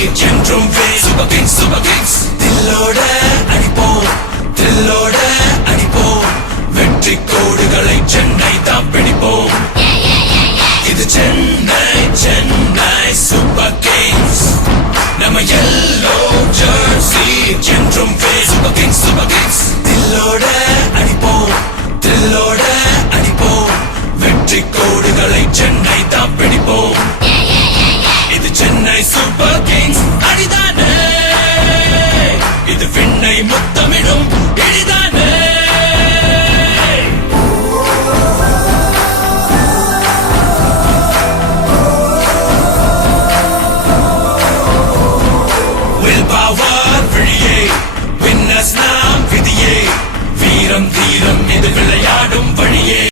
என்றும் super Kings super Kings. தில்லோட அடிப்போம் தில்லோட அடிப்போம் வெற்றி கோடுகளை சென்னை